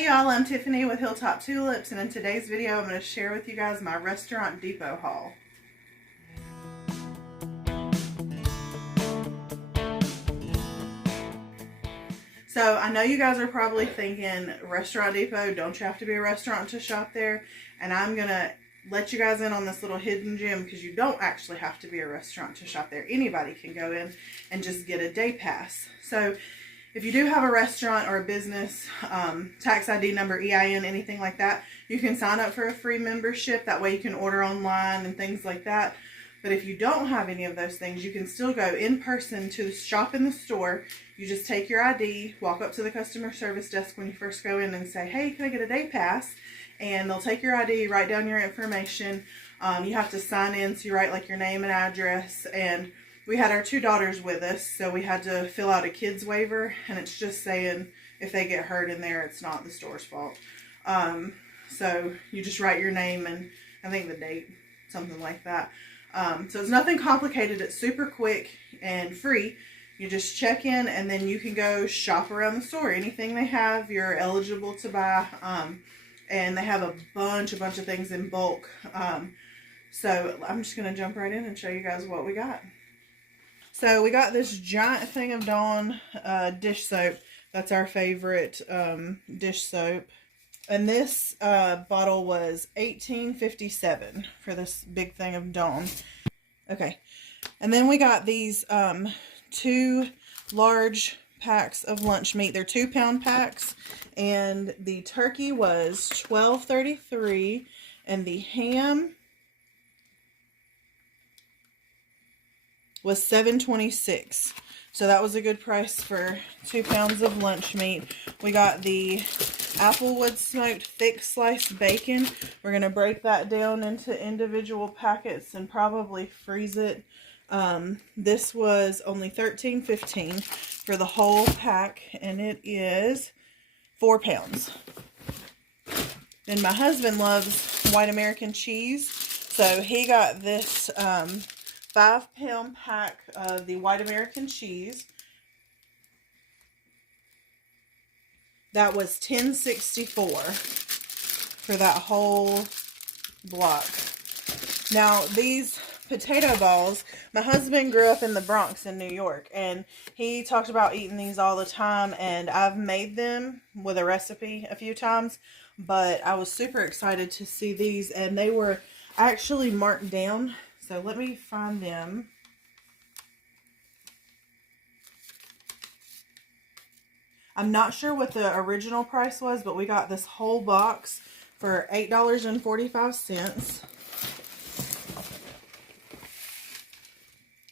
Hey y'all, I'm Tiffany with Hilltop Tulips, and in today's video I'm going to share with you guys my Restaurant Depot haul. So I know you guys are probably thinking, Restaurant Depot, don't you have to be a restaurant to shop there? And I'm going to let you guys in on this little hidden gem, because you don't actually have to be a restaurant to shop there. Anybody can go in and just get a day pass. So if you do have a restaurant or a business, tax ID number, EIN, anything like that, you can sign up for a free membership. That way you can order online and things like that. But if you don't have any of those things, you can still go in person to the shop in the store. You just take your ID, walk up to the customer service desk when you first go in and say, hey, can I get a day pass? And they'll take your ID, write down your information. You have to sign in, so you write like your name and address. And we had our 2 daughters with us, so we had to fill out a kids waiver, and it's just saying if they get hurt in there, it's not the store's fault. So you just write your name and I think the date, something like that. So it's nothing complicated. It's super quick and free. You just check in, and then you can go shop around the store. Anything they have, you're eligible to buy. And they have a bunch of things in bulk. So I'm just going to jump right in and show you guys what we got. So we got this giant thing of Dawn dish soap. That's our favorite dish soap. And this bottle was $18.57 for this big thing of Dawn. Okay. And then we got these 2 large packs of lunch meat. They're 2-pound packs. And the turkey was $12.33. And the ham was $7.26. So that was a good price for 2 pounds of lunch meat. We got the Applewood smoked thick sliced bacon. We're going to break that down into individual packets and probably freeze it. This was only $13.15 for the whole pack, and it is 4 pounds. And my husband loves white American cheese, so he got this 5-pound pack of the white American cheese. That was $10.64 for that whole block. Now, these potato balls, my husband grew up in the Bronx in New York, and he talked about eating these all the time, and I've made them with a recipe a few times, but I was super excited to see these, and they were actually marked down. So let me find them. I'm not sure what the original price was, but we got this whole box for $8.45.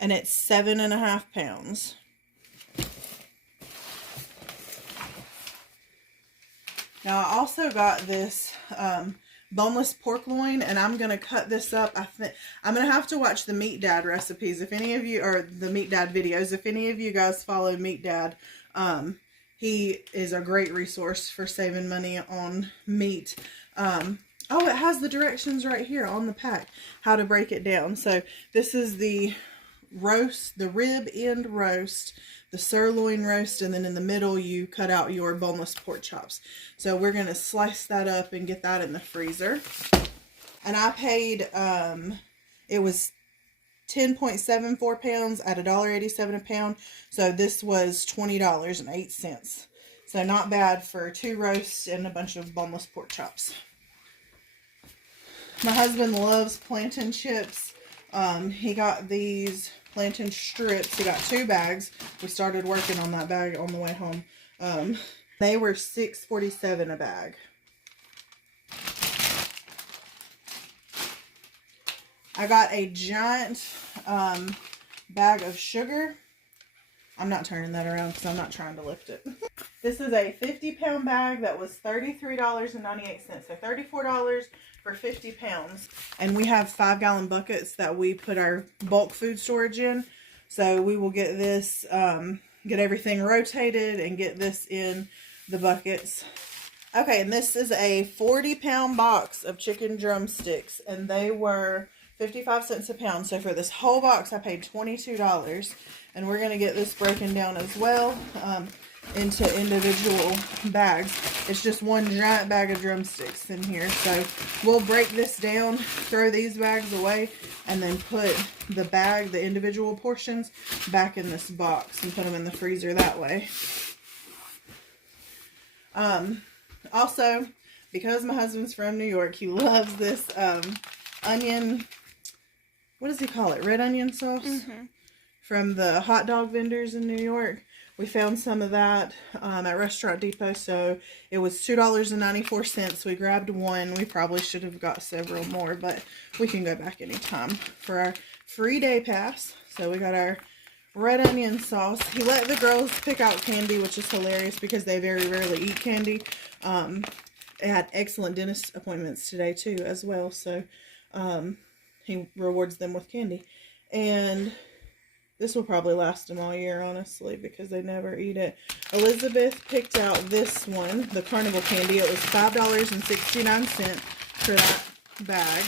And it's 7.5 pounds. Now I also got this boneless pork loin, and I'm going to cut this up. I'm going to have to watch the Meat Dad recipes. If any of you, or the Meat Dad videos, if any of you guys follow Meat Dad, he is a great resource for saving money on meat. Oh, it has the directions right here on the pack, how to break it down. So this is the roast, the rib end roast, the sirloin roast, and then in the middle you cut out your boneless pork chops. So we're going to slice that up and get that in the freezer. And I paid, it was 10.74 pounds at $1.87 a pound. So this was $20.08. So not bad for 2 roasts and a bunch of boneless pork chops. My husband loves plantain chips. He got these plantain strips. He got 2 bags. We started working on that bag on the way home. They were $6.47 a bag. I got a giant bag of sugar. I'm not turning that around because I'm not trying to lift it. This is a 50-pound bag that was $33.98. So $34 for 50 pounds. And we have 5-gallon buckets that we put our bulk food storage in. So we will get this, get everything rotated and get this in the buckets. Okay, and this is a 40-pound box of chicken drumsticks, and they were 55 cents a pound. So for this whole box, I paid $22. And we're going to get this broken down as well. into individual bags. It's just one giant bag of drumsticks in here. So we'll break this down, throw these bags away, and then put the individual portions back in this box and put them in the freezer that way. Also, because my husband's from New York, he loves this onion, what does he call it? Red onion sauce? From the hot dog vendors in New York. We found some of that at Restaurant Depot, so it was $2.94. We grabbed one. We probably should have got several more, but we can go back anytime for our free day pass. So we got our red onion sauce. He let the girls pick out candy, which is hilarious because they very rarely eat candy. They had excellent dentist appointments today too as well, so he rewards them with candy. And this will probably last them all year, honestly, because they never eat it. Elizabeth picked out this one, the carnival candy. It was $5.69 for that bag.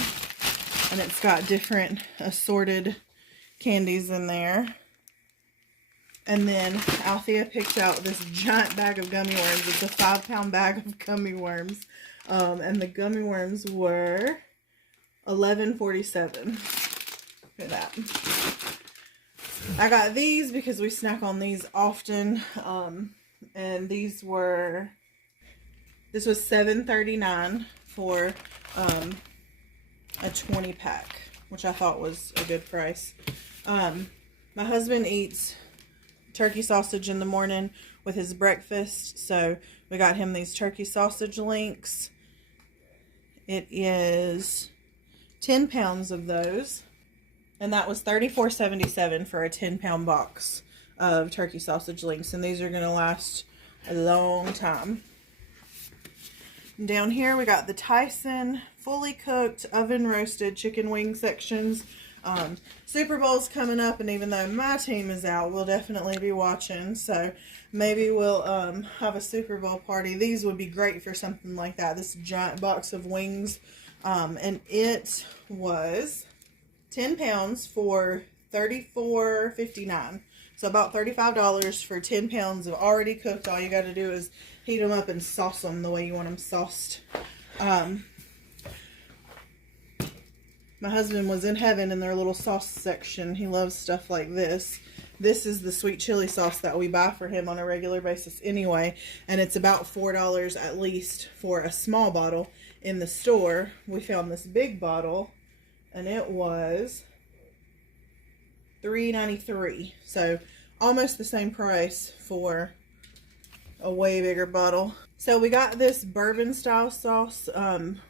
And it's got different assorted candies in there. And then Althea picked out this giant bag of gummy worms. It's a 5-pound bag of gummy worms. And the gummy worms were $11.47 for that. I got these because we snack on these often, and this was $7.39 for a 20 pack, which I thought was a good price. My husband eats turkey sausage in the morning with his breakfast, so we got him these turkey sausage links. It is 10 pounds of those. And that was $34.77 for a 10-pound box of turkey sausage links. And these are going to last a long time. Down here we got the Tyson fully cooked oven roasted chicken wing sections. Super Bowl's coming up, and even though my team is out, we'll definitely be watching. So maybe we'll have a Super Bowl party. These would be great for something like that. This giant box of wings. And it was 10 pounds for $34.59. So about $35 for 10 pounds of already cooked. All you got to do is heat them up and sauce them the way you want them sauced. My husband was in heaven in their little sauce section. He loves stuff like this. This is the sweet chili sauce that we buy for him on a regular basis anyway. And it's about $4 at least for a small bottle in the store. We found this big bottle, and it was $3.93. So almost the same price for a way bigger bottle. So we got this bourbon style sauce.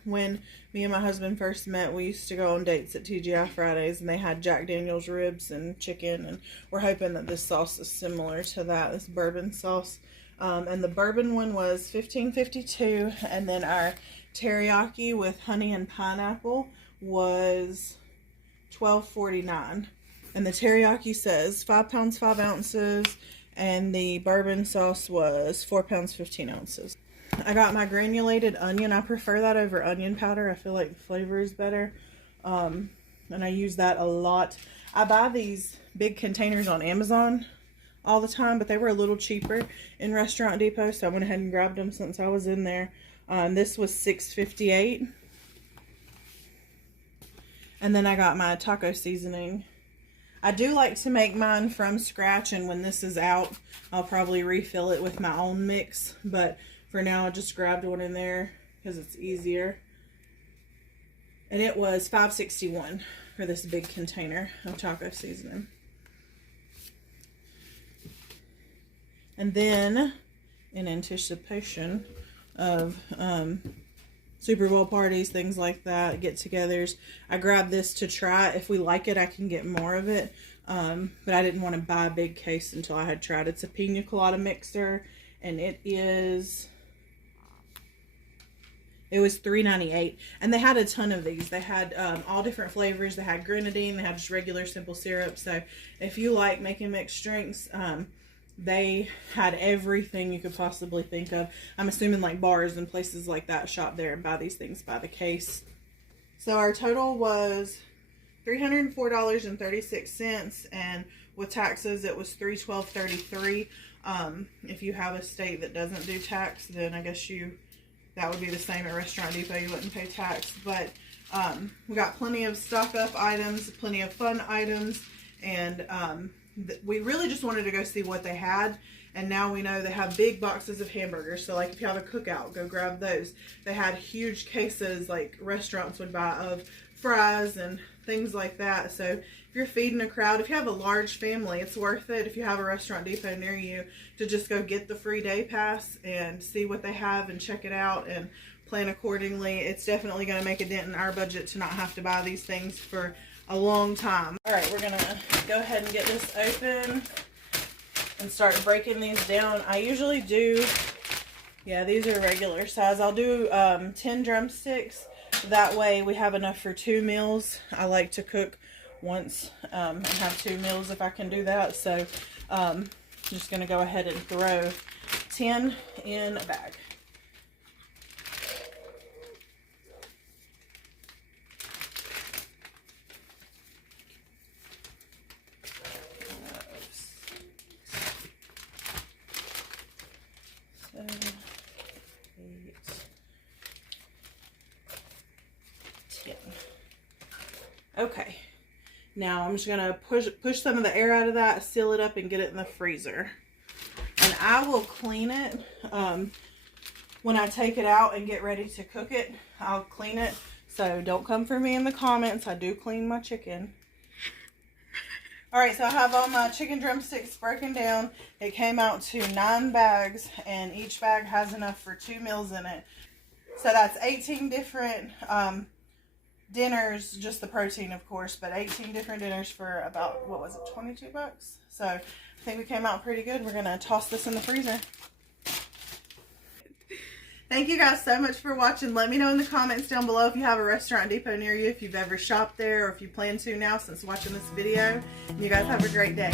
When me and my husband first met, we used to go on dates at TGI Fridays, and they had Jack Daniel's ribs and chicken, and we're hoping that this sauce is similar to that, this bourbon sauce. And the bourbon one was $15.52, and then our teriyaki with honey and pineapple was $12.49. And the teriyaki says 5 pounds 5 ounces, and the bourbon sauce was 4 pounds 15 ounces. I got my granulated onion. I prefer that over onion powder. I feel like the flavor is better. And I use that a lot. I buy these big containers on Amazon all the time, but they were a little cheaper in Restaurant Depot, so I went ahead and grabbed them since I was in there. This was $6.58. And then I got my taco seasoning. I do like to make mine from scratch, and when this is out, I'll probably refill it with my own mix. But for now, I just grabbed one in there because it's easier. And it was $5.61 for this big container of taco seasoning. And then, in anticipation of Super Bowl parties, things like that, get-togethers, I grabbed this to try. If we like it, I can get more of it. But I didn't want to buy a big case until I had tried. It's a pina colada mixer, and it was $3.98. And they had a ton of these. They had all different flavors. They had grenadine. They had just regular simple syrup. So if you like making mixed drinks, they had everything you could possibly think of. I'm assuming like bars and places like that shop there and buy these things by the case. So our total was $304.36, and with taxes it was $312.33. If you have a state that doesn't do tax, then I guess that would be the same at Restaurant Depot. You wouldn't pay tax. But we got plenty of stock up items, plenty of fun items, and we really just wanted to go see what they had. And now we know they have big boxes of hamburgers. So like if you have a cookout, go grab those. They had huge cases like restaurants would buy of fries and things like that. So if you're feeding a crowd, if you have a large family, it's worth it if you have a Restaurant Depot near you to just go get the free day pass and see what they have and check it out and plan accordingly. It's definitely going to make a dent in our budget to not have to buy these things for a long time. All right, we're going to go ahead and get this open and start breaking these down. I usually do, yeah, these are regular size. I'll do 10 drumsticks. That way we have enough for 2 meals. I like to cook once and have 2 meals if I can do that. So I'm just going to go ahead and throw 10 in a bag. Okay, now I'm just gonna push some of the air out of that, seal it up, and get it in the freezer. And I will clean it when I take it out and get ready to cook it. I'll clean it, so don't come for me in the comments. I do clean my chicken. All right, so I have all my chicken drumsticks broken down. It came out to 9 bags, and each bag has enough for 2 meals in it. So that's 18 different dinners, just the protein of course, but 18 different dinners for about, what was it, 22 bucks? So I think we came out pretty good. We're gonna toss this in the freezer. Thank you guys so much for watching. Let me know in the comments down below if you have a Restaurant Depot near you, if you've ever shopped there, or if you plan to now since watching this video. And you guys have a great day.